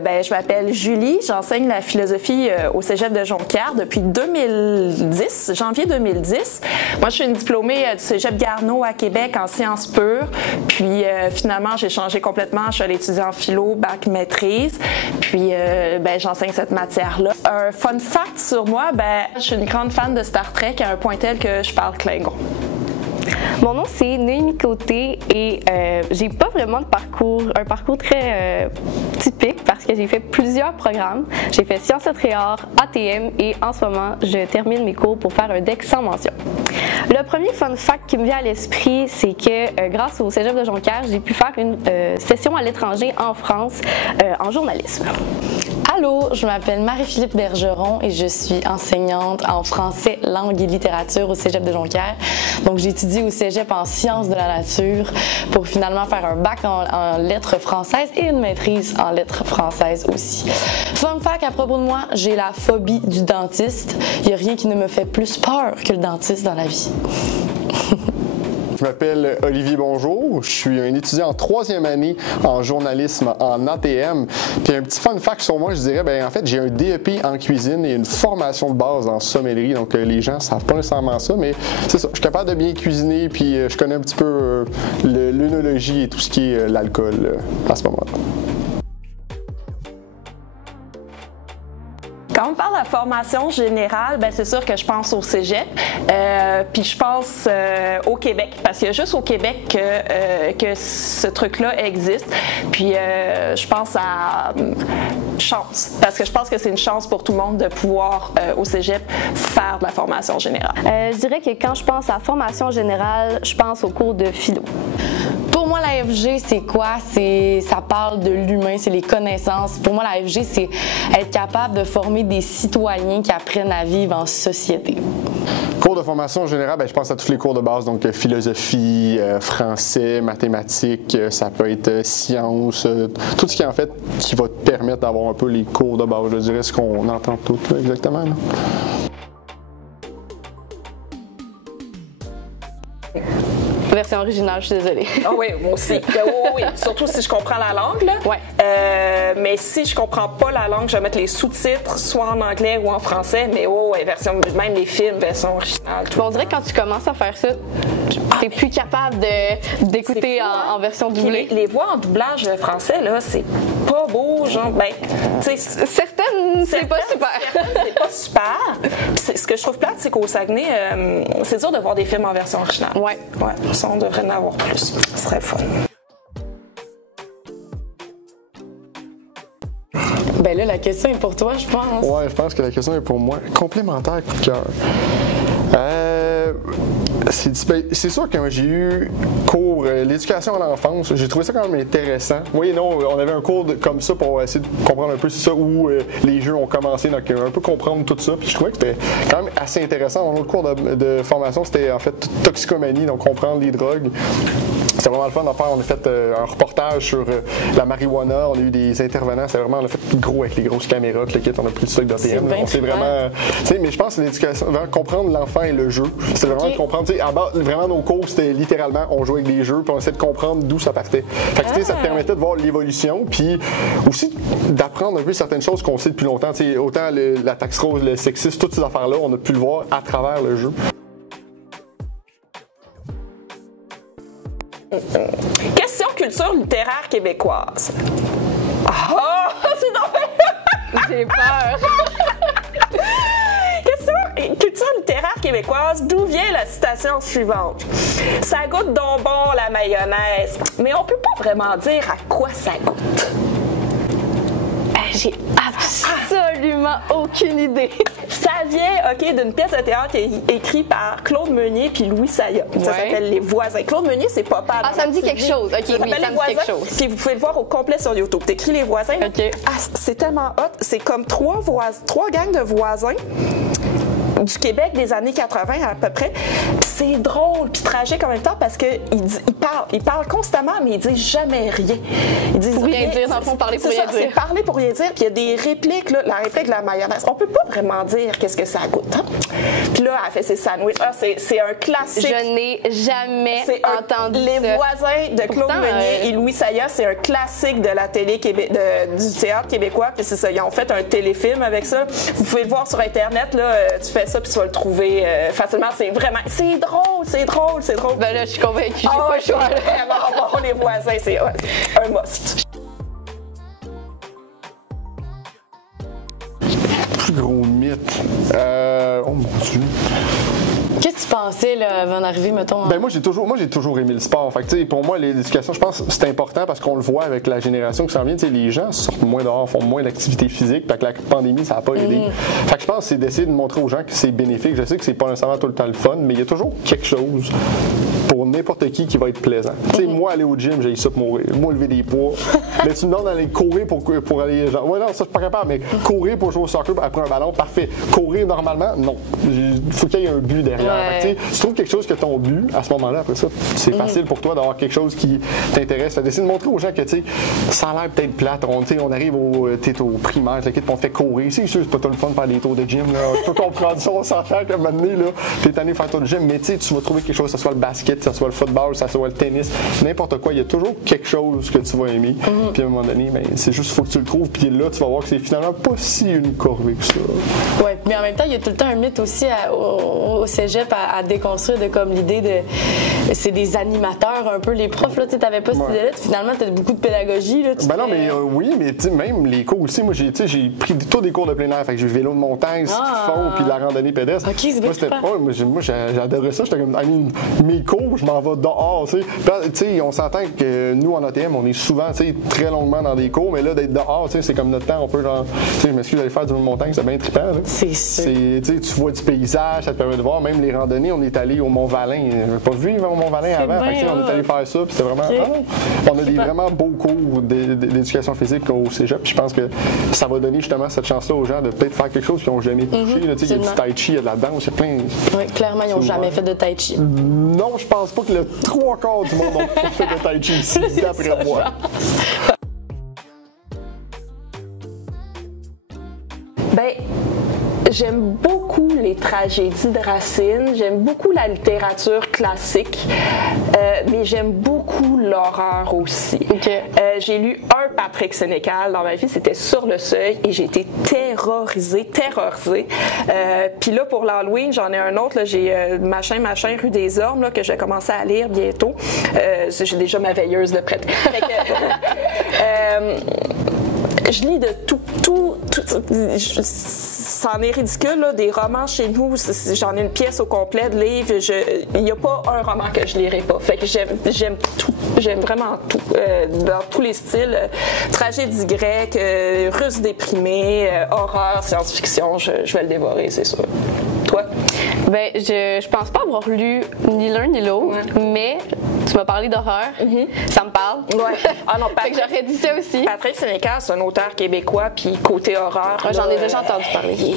Je m'appelle Julie, j'enseigne la philosophie au Cégep de Jonquière depuis 2010, janvier 2010. Moi, je suis une diplômée du Cégep Garneau à Québec en sciences pures. Puis finalement, j'ai changé complètement. Je suis allée étudier en philo, bac maîtrise. Puis j'enseigne cette matière-là. Un fun fact sur moi, je suis une grande fan de Star Trek à un point tel que je parle Klingon. Mon nom c'est Noémie Côté et j'ai pas vraiment un parcours très typique parce que j'ai fait plusieurs programmes. J'ai fait Sciences lettres et arts, ATM et en ce moment je termine mes cours pour faire un DEC sans mention. Le premier fun fact qui me vient à l'esprit, c'est que grâce au Cégep de Jonquière, j'ai pu faire une session à l'étranger en France en journalisme. Allô, je m'appelle Marie-Philippe Bergeron et je suis enseignante en français, langue et littérature au Cégep de Jonquière. Donc j'étudie au Cégep en sciences de la nature pour finalement faire un bac en lettres françaises et une maîtrise en lettres françaises aussi. Fun fact à propos de moi, j'ai la phobie du dentiste. Il n'y a rien qui ne me fait plus peur que le dentiste dans la vie. Je m'appelle Olivier Bonjour, je suis un étudiant en 3e année en journalisme en ATM. Puis un petit fun fact sur moi, je dirais, en fait, j'ai un DEP en cuisine et une formation de base en sommellerie. Donc les gens ne savent pas nécessairement ça, mais c'est ça. Je suis capable de bien cuisiner, puis je connais un petit peu l'œnologie et tout ce qui est l'alcool à ce moment-là. Quand on parle de la formation générale, c'est sûr que je pense au Cégep, puis je pense au Québec, parce qu'il y a juste au Québec que ce truc-là existe. Puis je pense à chance, parce que je pense que c'est une chance pour tout le monde de pouvoir au Cégep faire de la formation générale. Je dirais que quand je pense à formation générale, je pense au cours de philo. Pour moi, la FG, c'est quoi? Ça parle de l'humain, c'est les connaissances. Pour moi, la FG, c'est être capable de former des citoyens qui apprennent à vivre en société. Cours de formation générale, je pense à tous les cours de base, donc philosophie, français, mathématiques, ça peut être sciences, tout ce qui en fait qui va te permettre d'avoir un peu les cours de base, je dirais ce qu'on entend tout là, exactement. Là. Version originale, je suis désolée. Ah oui, moi aussi. Oui, surtout si je comprends la langue. Là. Ouais. Mais si je comprends pas la langue, je vais mettre les sous-titres, soit en anglais ou en français. Mais version, même les films, version originale. On dirait que quand tu commences à faire ça, t'es plus capable d'écouter en version doublée. Les voix en doublage français, là, c'est pas beau, genre, certaines, c'est pas super. C'est pas super. Ce que je trouve plate, c'est qu'au Saguenay, c'est dur de voir des films en version originale. Ouais. Ça, on devrait en avoir plus. Ce serait fun. Là, la question est pour toi, je pense. Ouais, je pense que la question est pour moi. Complémentaire, coup de cœur. C'est sûr que j'ai eu cours l'éducation à l'enfance, j'ai trouvé ça quand même intéressant. Oui, non, on avait un cours comme ça pour essayer de comprendre un peu ça où les jeux ont commencé, donc un peu comprendre tout ça. Puis je trouvais que c'était quand même assez intéressant. Mon autre cours de formation, c'était en fait toxicomanie, donc comprendre les drogues. C'était vraiment le fun d'en faire. On a fait un reportage sur la marijuana, on a eu des intervenants, c'était vraiment, on a fait gros avec les grosses caméras, le kit, on a pris le truc d'ATM. On s'est vraiment. Mais je pense que l'éducation, vraiment comprendre l'enfant et le jeu, c'était vraiment de comprendre. Vraiment, nos cours, c'était littéralement, on jouait avec des jeux, puis on essayait de comprendre d'où ça partait. Fait que, ça te permettait de voir l'évolution, puis aussi d'apprendre un peu certaines choses qu'on sait depuis longtemps. Autant la taxe rose, le sexisme, toutes ces affaires-là, on a pu le voir à travers le jeu. Question culture littéraire québécoise. C'est normal! J'ai peur. Question culture littéraire québécoise, d'où vient la citation suivante? Ça goûte donc bon la mayonnaise, mais on peut pas vraiment dire à quoi ça goûte. J'ai absolument aucune idée. Ça vient, d'une pièce de théâtre écrite par Claude Meunier puis Louis Saya. Ça s'appelle Les Voisins. Claude Meunier, c'est pas mal. Ça me dit quelque chose. OK, oui, ça me dit quelque chose. Puis vous pouvez le voir au complet sur YouTube. T'écris Les Voisins. OK. C'est tellement hot. C'est comme trois gangs de voisins du Québec des années 80 à peu près. Puis c'est drôle puis tragique en même temps parce qu'il parle constamment, mais il dit jamais rien. Ils disent pour rien dire, dans le fond, parler pour rien dire. C'est parler pour rien dire, puis il y a des répliques, là, la réplique de la mayonnaise. On peut pas vraiment dire qu'est-ce que ça goûte. Hein? Puis là, elle fait ses sandwichs. Ah, c'est un classique. Je n'ai jamais entendu Les ça. voisins de Claude Meunier et Louis Saya, c'est un classique de la télé du théâtre québécois. Puis c'est ça, ils ont fait un téléfilm avec ça. Vous pouvez le voir sur Internet, là, tu fais ça, puis tu vas le trouver facilement. C'est drôle, c'est drôle. Ben là, je suis convaincue, j'ai pas le choix. Vraiment bon, les voisins, c'est un must. Plus gros mythe. Oh mon Dieu. Qu'est-ce que tu pensais là, avant d'arriver, mettons? Ben moi j'ai toujours aimé le sport. Fait que, pour moi, l'éducation, je pense que c'est important parce qu'on le voit avec la génération qui s'en vient. Les gens sortent moins dehors, font moins d'activité physique. Fait que la pandémie, ça n'a pas aidé. Fait que je pense que c'est d'essayer de montrer aux gens que c'est bénéfique. Je sais que c'est pas nécessairement tout le temps le fun, mais il y a toujours quelque chose pour n'importe qui va être plaisant. Moi, aller au gym, j'ai ça pour mourir. Moi, lever des poids. Mais tu me demandes d'aller courir pour aller. Genre, ouais, non, ça, je suis pas capable, mais courir pour jouer au soccer après un ballon, parfait. Courir normalement, non. Il faut qu'il y ait un but derrière. Fait que, tu trouves quelque chose que ton but, à ce moment-là, après ça, c'est facile pour toi d'avoir quelque chose qui t'intéresse. D'essayer de montrer aux gens que, ça a l'air peut-être plate. On arrive au primaire, on te fait courir. C'est sûr, c'est pas tout le fun de faire des tours de gym. Là. Je peux comprendre ça, on s'entend qu'à un moment donné, t'es tanné de faire ton gym, mais tu vas trouver quelque chose, que ce soit le basket, que ce soit le football, que ce soit le tennis, n'importe quoi. Il y a toujours quelque chose que tu vas aimer. Puis à un moment donné, c'est juste, il faut que tu le trouves. Puis là, tu vas voir que c'est finalement pas si une corvée que ça. Oui, mais en même temps, il y a tout le temps un mythe aussi au cégep à déconstruire de comme l'idée de. C'est des animateurs un peu, les profs, là, tu n'avais pas cette idée-là. Finalement, tu as beaucoup de pédagogie. Là, non, mais oui, mais même les cours aussi. Moi, j'ai pris tous des cours de plein air. Fait que j'ai eu vélo de montagne, ski de fond, puis de la randonnée pédestre. OK, c'est bien. Moi, j'adorais ça. J'étais comme, mes cours, je m'en vais dehors. Tu sais, on s'entend que nous, en ATM, on est souvent très longuement dans des cours, mais là, d'être dehors, c'est comme notre temps. On peut, genre, je m'excuse d'aller faire du vélo de montagne, c'est bien trippant. Là. C'est sûr. Tu vois du paysage, ça te permet de voir. Même les randonnées, on est allé au Mont-Valin. J'avais pas vu au Mont-Valin avant. On est allé faire ça, puis c'était vraiment. On a des vraiment beaux cours d'éducation physique au cégep. Puis je pense que ça va donner justement cette chance-là aux gens de peut-être faire quelque chose qu'ils n'ont jamais touché. Il y a du tai chi, il y a de la danse, il y a plein. Oui, clairement, ils n'ont jamais fait de tai chi. Non, je pense pas que le 3/4 du monde n'a fait de tai chi ici, d'après moi. J'aime beaucoup les tragédies de Racine, j'aime beaucoup la littérature classique, mais j'aime beaucoup l'horreur aussi. Okay. J'ai lu un Patrick Sénécal dans ma vie, c'était Sur le seuil, et j'ai été terrorisée. Puis là, pour l'Halloween, j'en ai un autre, là, j'ai machin, Rue des Ormes, là, que je vais commencer à lire bientôt. J'ai déjà ma veilleuse de prête. Je lis de tout. C'en est ridicule, là, des romans chez nous. J'en ai une pièce au complet de livres. Il n'y a pas un roman que je lirai pas. Fait que j'aime tout. J'aime vraiment tout. Dans tous les styles. Tragédie grecque, russe déprimé, horreur, science-fiction. Je vais le dévorer, c'est sûr. Toi? Ben, je pense pas avoir lu ni l'un ni l'autre, mais tu m'as parlé d'horreur. Ça me parle. Ouais. Ah non, fait que j'aurais dit ça aussi. Patrick Sénécal, c'est un auteur québécois, puis côté horreur. J'en ai déjà entendu parler.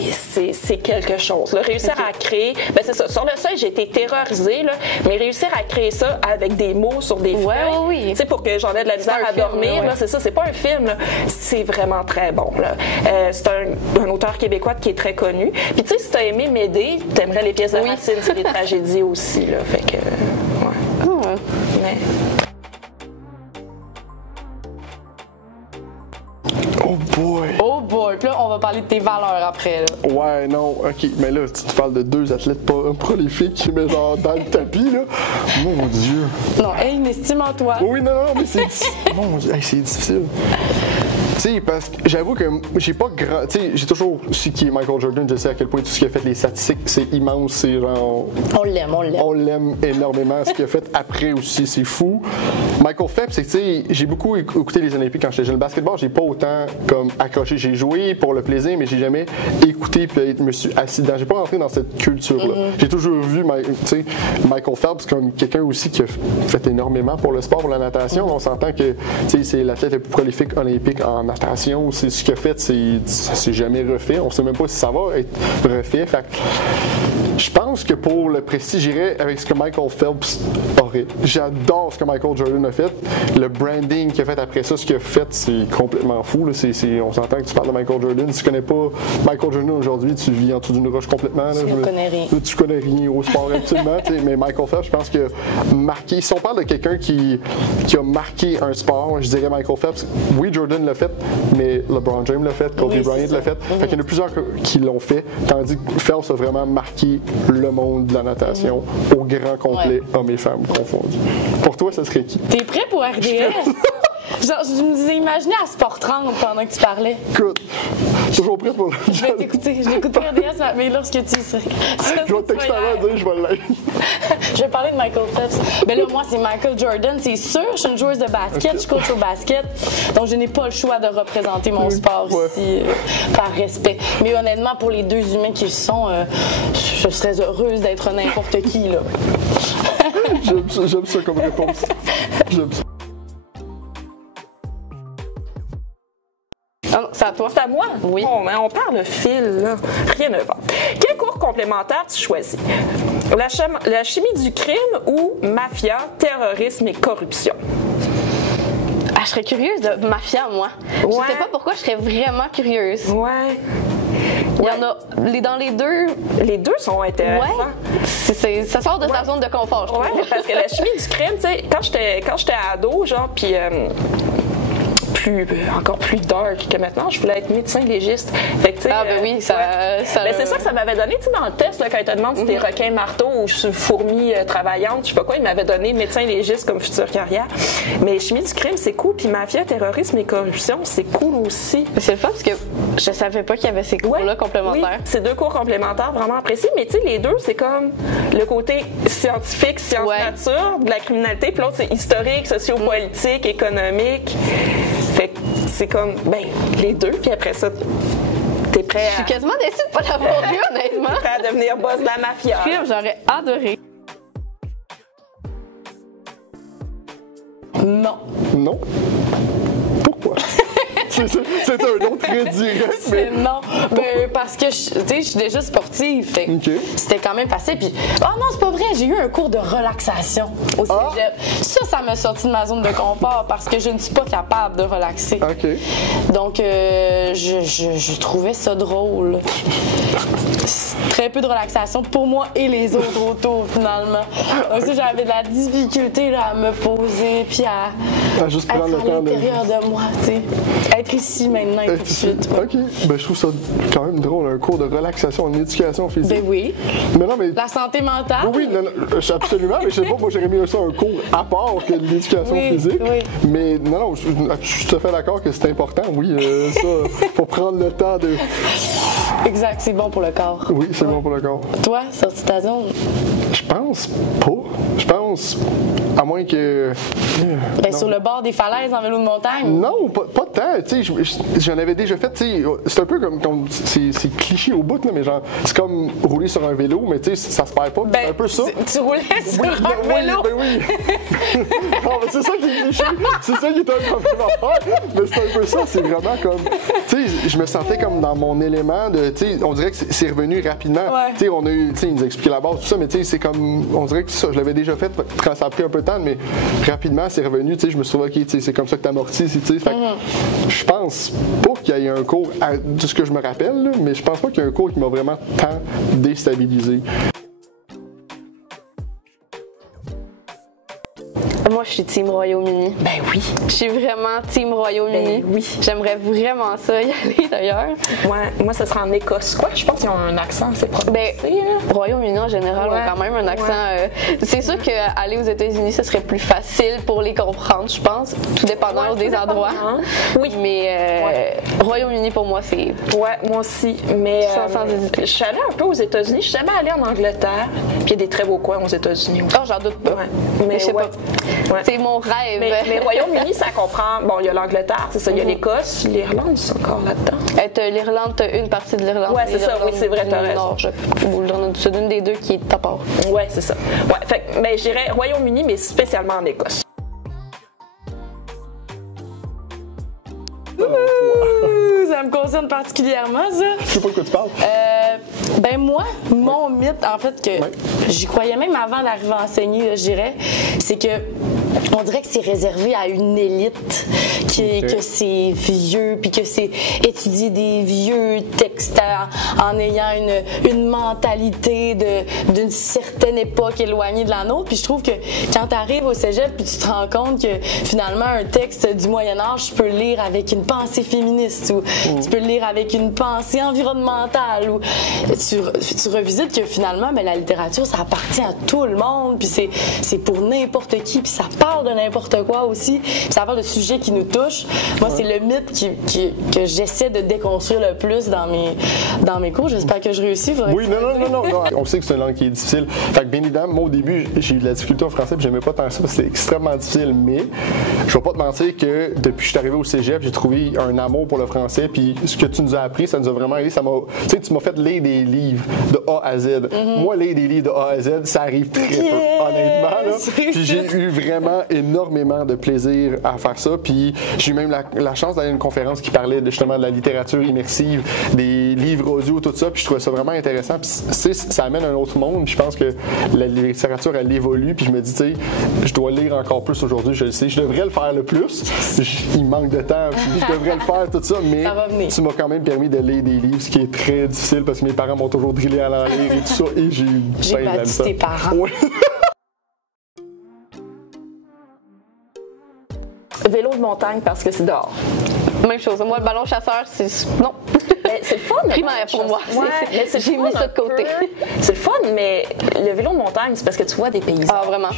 C'est quelque chose. Là, réussir à créer, ben c'est ça. Sur le seuil, j'ai été terrorisée, là, mais réussir à créer ça avec des mots sur des feuilles, oui. tu sais, pour que j'en ai de la misère à dormir, là, c'est ça. C'est pas un film, là. C'est vraiment très bon. Là. C'est un auteur québécois qui est très connu. Puis tu sais, si t'as aimé Médée, t'aimerais les pièces de Racine, c'est des tragédies aussi, là. Fait que, Mais... Oh boy! Oh boy! Puis là, on va parler de tes valeurs après. Là. Ouais, non, ok. Mais là, tu parles de deux athlètes prolifiques, mais genre dans le tapis, là. Mon Dieu! Non, hey, une estime en toi. Oui, non, mais c'est mon Dieu, c'est difficile. Tu sais, parce que j'avoue que j'ai pas grand. Tu sais, j'ai toujours su qui est Michael Jordan, je sais à quel point tout ce qu'il a fait, les statistiques, c'est immense, c'est genre. On l'aime. On l'aime énormément. Ce qu'il a fait après aussi, c'est fou. Michael Phelps, c'est que, tu sais, j'ai beaucoup écouté les Olympiques quand j'étais jeune. Le basketball, j'ai pas autant comme accroché. J'ai joué pour le plaisir, mais j'ai jamais écouté puis me suis assis dedans. J'ai pas rentré dans cette culture-là. J'ai toujours vu, tu sais, Michael Phelps comme quelqu'un aussi qui a fait énormément pour le sport, pour la natation. On s'entend que, tu sais, c'est l'athlète le plus prolifique olympique en natation. C'est ce qu'il a fait, ça s'est jamais refait. On sait même pas si ça va être refait. Fait Je pense que pour le prestige, j'irais avec ce que Michael Phelps aurait. J'adore ce que Michael Jordan a fait. Le branding qu'il a fait après ça, ce qu'il a fait, c'est complètement fou. Là. On s'entend que tu parles de Michael Jordan. Si tu connais pas Michael Jordan aujourd'hui, tu vis en dessous d'une roche complètement. Là. Je connais rien. Tu connais rien au sport absolument. Mais Michael Phelps, je pense que marqué. Si on parle de quelqu'un qui a marqué un sport, je dirais Michael Phelps. Oui, Jordan l'a fait, mais LeBron James l'a fait, Kobe Bryant l'a fait. Fait qu'il y en a plusieurs qui l'ont fait. Tandis que Phelps a vraiment marqué le monde de la natation au grand complet, hommes et femmes confondus. Pour toi, ça serait qui? T'es prêt pour RDS? Genre, je me imaginé à Sport 30 pendant que tu parlais. Écoute, toujours prêt pour le Je vais t'écouter. Je l'écoute RDS, mais lorsque tu sais. Je vais te texter avant de dire je vais l'aider. Je vais parler de Michael Phelps. Mais là, moi, c'est Michael Jordan, c'est sûr. Je suis une joueuse de basket, je coach au basket. Donc, je n'ai pas le choix de représenter mon sport ici par respect. Mais honnêtement, pour les deux humains qui sont, je serais heureuse d'être n'importe qui, là. J'aime ça comme réponse. J'aime ça. Ah non, c'est à toi. C'est à moi? Oui. Bon, mais on perd le fil, là. Rien ne va. Quel cours complémentaire tu choisis? La chimie du crime ou mafia, terrorisme et corruption? Ah, je serais curieuse de mafia, moi. Je sais pas pourquoi je serais vraiment curieuse. Ouais. Il y en a dans les deux. Les deux sont intéressants. Ouais. Ça sort de ta zone de confort, je trouve. Ouais, parce que la chimie du crime, tu sais, quand j'étais ado, genre, puis encore plus dark que maintenant, je voulais être médecin légiste. Fait que, oui, ça ben, c'est ça que ça m'avait donné, tu sais, dans le test, là, quand il te demande si t'es requin marteau ou fourmi travaillante, je sais pas quoi, il m'avait donné médecin légiste comme future carrière. Mais chimie du crime, c'est cool, puis mafia, terrorisme et corruption, c'est cool aussi. C'est le fun parce que je savais pas qu'il y avait ces cours-là complémentaires. Oui, c'est deux cours complémentaires vraiment appréciés, mais tu sais, les deux, c'est comme le côté scientifique, science-nature, de la criminalité, puis l'autre, c'est historique, sociopolitique, économique. Fait que c'est comme, ben, les deux, puis après ça, t'es prêt à... Je suis quasiment déçue de pas l'avoir vu, honnêtement. T'es prêt à devenir boss de la mafia. J'aurais adoré. Non. Non? Pourquoi? C'est un nom très direct, mais... Non, parce que, tu sais, je suis déjà sportive, fait c'était quand même facile. Puis, non, c'est pas vrai, j'ai eu un cours de relaxation au cégep. Ça m'a sorti de ma zone de confort parce que je ne suis pas capable de relaxer. Donc, je trouvais ça drôle. Très peu de relaxation pour moi et les autres autour, finalement. Donc, j'avais de la difficulté là, à me poser, puis à juste être prendre à l'intérieur de moi, tu sais. Être ici maintenant et tout de suite. OK. Ben, je trouve ça quand même drôle, un cours de relaxation en éducation physique. Ben oui. Mais non, mais... La santé mentale. Oui, non, absolument. Mais je sais pas, moi, j'aurais mis ça un cours à part que l'éducation physique. Oui. Mais non, je suis tout à fait d'accord que c'est important. Oui, ça, faut prendre le temps de... Exact, c'est bon pour le corps. Oui, c'est bon pour le corps. Toi, sorti de ta zone? Je pense pas. Je pense, à moins que... Ben, sur le bord des falaises en vélo de montagne? Non, pas tant. Tu sais, j'en avais déjà fait. Tu sais, c'est un peu comme c'est cliché au bout, là, mais genre, c'est comme rouler sur un vélo, mais tu sais, ça se perd pas. Ben, c'est un peu ça. Tu roulais sur un vélo? Oui. Non, mais c'est ça qui est cliché. C'est ça qui est un complémentaire. Mais c'est un peu ça. C'est vraiment comme. Tu sais, je me sentais comme dans mon élément de. Tu sais, on dirait que c'est revenu rapidement. Tu sais, on a eu. Tu sais, il nous a expliqué la base, tout ça, mais tu sais, c'est comme. On dirait que ça, je l'avais déjà fait quand ça a pris un peu de temps, mais rapidement, c'est revenu. Tu sais, je me suis dit, OK, c'est comme ça que t'amortis. Tu sais, je pense pas qu'il y ait un cours, de ce que je me rappelle, là, mais je pense pas qu'il y ait un cours qui m'a vraiment tant déstabilisé. Moi, je suis team Royaume-Uni. Ben oui. Je suis vraiment team Royaume-Uni. Ben oui. J'aimerais vraiment ça y aller, d'ailleurs. Moi, ça sera en Écosse. Quoi? Je pense qu'ils ont un accent assez prononcé. Ben, Royaume-Uni, en général, ont quand même un accent... c'est sûr qu'aller aux États-Unis, ce serait plus facile pour les comprendre, je pense, tout dépendant des endroits. Oui. Mais Royaume-Uni, pour moi, c'est... Ouais, moi aussi. Mais sans hésiter. je suis allée un peu aux États-Unis. Je suis jamais allée en Angleterre. Puis il y a des très beaux coins aux États-Unis aussi. Oh, j'en doute pas. Mais je sais pas. Ouais. C'est mon rêve. Mais Royaume-Uni, ça comprend. Bon, il y a l'Angleterre, c'est ça. Il y a l'Écosse, l'Irlande, c'est encore là-dedans. L'Irlande, t'as une partie de l'Irlande. Ouais, c'est ça. Oui, c'est vrai, t'as raison. Ou l'Irlande, c'est une des deux qui est à part. Ouais, c'est ça. Ouais, fait mais je dirais Royaume-Uni, mais spécialement en Écosse. ça me concerne particulièrement, ça. Je sais pas de quoi tu parles. Ben moi, mon mythe, en fait, que j'y croyais même avant d'arriver à enseigner, là, je dirais, c'est que on dirait que c'est réservé à une élite, que c'est vieux, puis que c'est étudier des vieux textes en ayant une mentalité d'une certaine époque éloignée de la nôtre. Puis je trouve que quand tu arrives au cégep, puis tu te rends compte que finalement un texte du Moyen-Âge, tu peux le lire avec une pensée féministe, ou tu peux le lire avec une pensée environnementale, ou tu revisites que finalement, ben, la littérature, ça appartient à tout le monde, puis c'est pour n'importe qui, puis ça parle de n'importe quoi aussi, puis ça parle de sujets qui nous touchent. Moi, c'est le mythe que j'essaie de déconstruire le plus dans mes cours. J'espère que je réussis. Oui, non. On sait que c'est une langue qui est difficile. Fait que bien évidemment, moi au début, j'ai eu de la difficulté en français, puis j'aimais pas tant ça, parce que c'était extrêmement difficile, mais je vais pas te mentir que depuis que je suis arrivé au cégep, j'ai trouvé un amour pour le français, puis ce que tu nous as appris, ça nous a vraiment aidé. Tu sais, tu m'as fait lire des livres de A à Z. Moi, lire des livres de A à Z, ça arrive très peu, honnêtement. Là. Puis j'ai eu vraiment énormément de plaisir à faire ça, puis j'ai eu même la chance d'aller à une conférence qui parlait justement de la littérature immersive, des livres audio, tout ça, puis je trouvais ça vraiment intéressant, puis ça amène un autre monde, puis je pense que la littérature, elle évolue, puis je me dis, tu sais, je dois lire encore plus aujourd'hui, je le sais, je devrais le faire le plus, il manque de temps, puis je devrais le faire, tout ça, mais tu m'as quand même permis de lire des livres, ce qui est très difficile, parce que mes parents m'ont toujours drillé à l'en lire et tout ça, et j'ai battu tes parents. Oui. Vélo de montagne parce que c'est dehors. Même chose. Moi, le ballon chasseur, c'est. Non. Mais c'est le fun. Primaire pour moi. Ouais, mais c'est j'ai mis ça de côté. C'est le fun, mais le vélo de montagne, c'est parce que tu vois des paysages. Ah, vraiment.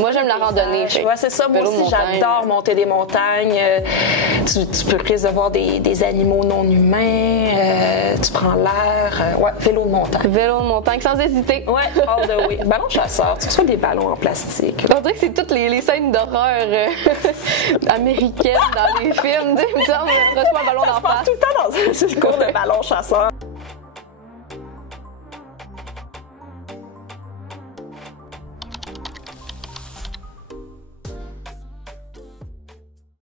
Moi, j'aime la randonnée. Ouais, c'est ça. Moi aussi, j'adore monter des montagnes. Tu peux recevoir des animaux non humains. Tu prends l'air. Ouais, vélo de montagne. Vélo de montagne, sans hésiter. Ouais, all the way. Ballon chasseur, tu reçois des ballons en plastique. On dirait que c'est toutes les scènes d'horreur américaines dans les films. Tu me dis, on reçoit un ballon d'en face. Tout le temps dans un cours de ballon chasseur.